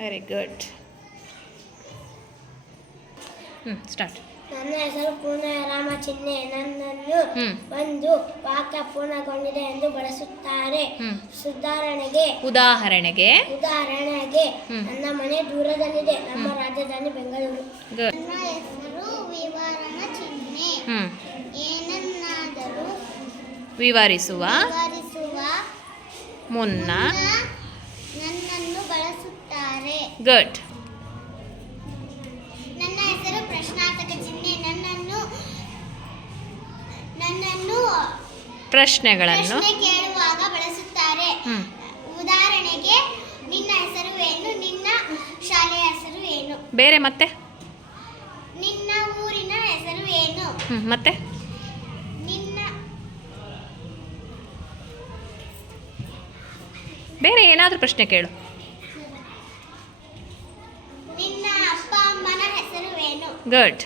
Very good ಹ್ಞೂ start ನನ್ನ ಹೆಸರು ಪೂರ್ಣರಾಮ ಚಿಹ್ನೆ ನನ್ನನ್ನು. ಒಂದು ವಾಕ್ಯ ಪೂರ್ಣಗೊಂಡಿದೆ ಎಂದು ಬಳಸುತ್ತಾರೆ. ಸುಧಾರಣೆಗೆ ಉದಾಹರಣೆಗೆ. ಉದಾಹರಣೆಗೆ ನನ್ನ ಮನೆ ದೂರದಲ್ಲಿದೆ. ನಮ್ಮ ರಾಜಧಾನಿ ಬೆಂಗಳೂರು. ನನ್ನ ಹೆಸರು ವಿವರಣ ಚಿಹ್ನೆ ಏನನ್ನಾದರೂ ವಿವರಿಸುವ ವಿವರಿಸುವ ಮುನ್ನ ಗುಡ್ ನನ್ನ ಹೆಸರು ಪ್ರಶ್ನಾರ್ಥಕ ಚಿಹ್ನೆ ನನ್ನನ್ನು ನನ್ನನ್ನು ಪ್ರಶ್ನೆಗಳನ್ನು ಕೇಳುವಾಗ ಬಳಸುತ್ತಾರೆ. ಉದಾಹರಣೆಗೆ ನಿನ್ನ ಹೆಸರು ಏನು ನಿನ್ನ ಶಾಲೆಯ ಹೆಸರು ಏನು? ಬೇರೆ ಮತ್ತೆ? ನಿನ್ನ ಊರಿನ ಹೆಸರು ಏನು? ಮತ್ತೆ? ನಿನ್ನ ಬೇರೆ ಏನಾದರೂ ಪ್ರಶ್ನೆ ಕೇಳು ನಿನ್ನ ಅಪ್ಪ ಅಮ್ಮನ ಹೆಸರು ಏನು ಗುಡ್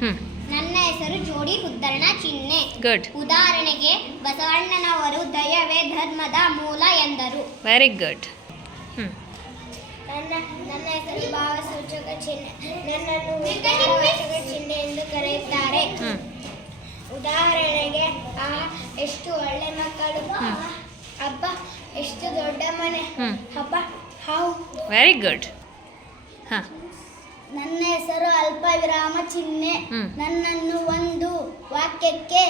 ಹ್ಞೂ ನನ್ನ ಹೆಸರು ಜೋಡಿ ಉದ್ದರಣ ಚಿಹ್ನೆ ಗುಡ್ ಉದಾಹರಣೆಗೆ ಬಸವಣ್ಣನವರು ದಯವೇ ಧರ್ಮದ ಮೂಲ ಎಂದರು. ವೆರಿ ಗುಡ್ ಹ್ಞೂ ನನ್ನ ನನ್ನ ಹೆಸರು ಭಾವಸೂಚಕ ಚಿಹ್ನೆ ನನ್ನನ್ನು ಭಾವಸೂಚಕ ಚಿಹ್ನೆ ಎಂದು ಕರೆಯುತ್ತಾರೆ. ಹ್ಞೂ ಉದಾಹರಣೆಗೆ ಆ ಎಷ್ಟು ಒಳ್ಳೆ ಮಕ್ಕಳು ಹ್ಮ್. ಹಬ್ಬ ಎಷ್ಟು ದೊಡ್ಡ ಮನೆ. ಹಬ್ಬ ಹಾವು. ವೆರಿ ಗುಡ್ ಹಾಂ ನನ್ನ ಹೆಸರು ಅಲ್ಪ ವಿರಾಮ ಚಿಹ್ನೆ ನನ್ನನ್ನು ಒಂದು ವಾಕ್ಯಕ್ಕೆ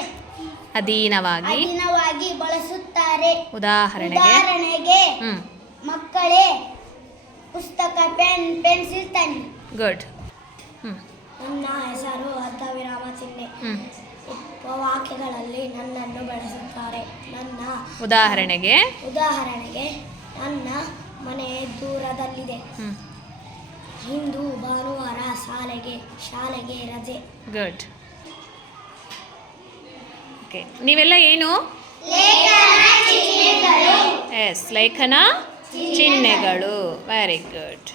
ಅಧೀನವಾಗಿ ಅಧೀನವಾಗಿ ಬಳಸುತ್ತಾರೆ. ಉದಾಹರಣೆಗೆ ಉದಾಹರಣೆಗೆ ಮಕ್ಕಳೇ ಪುಸ್ತಕ ಪೆನ್ ಪೆನ್ಸಿಲ್ ತನ್ನಿ. ಗುಡ್. ನನ್ನ ಹೆಸರು ಅರ್ಧ ವಿರಾಮ ಚಿಹ್ನೆ ಉಪವಾಕ್ಯಗಳಲ್ಲಿ ವಾಕ್ಯಗಳಲ್ಲಿ ನನ್ನನ್ನು ಬಳಸುತ್ತಾರೆ. ನನ್ನ ಉದಾಹರಣೆಗೆ ಉದಾಹರಣೆಗೆ ನನ್ನ ಮನೆ ದೂರದಲ್ಲಿದೆ. ಹಿಂದೂ ಇಂದು ಭಾನುವಾರ ಶಾಲೆಗೆ ಶಾಲೆಗೆ ರಜೆ. ಗುಡ್ ಓಕೆ ನೀವೆಲ್ಲ ಏನು? ಎಸ್ ಲೇಖನ ಚಿಹ್ನೆಗಳು. Very good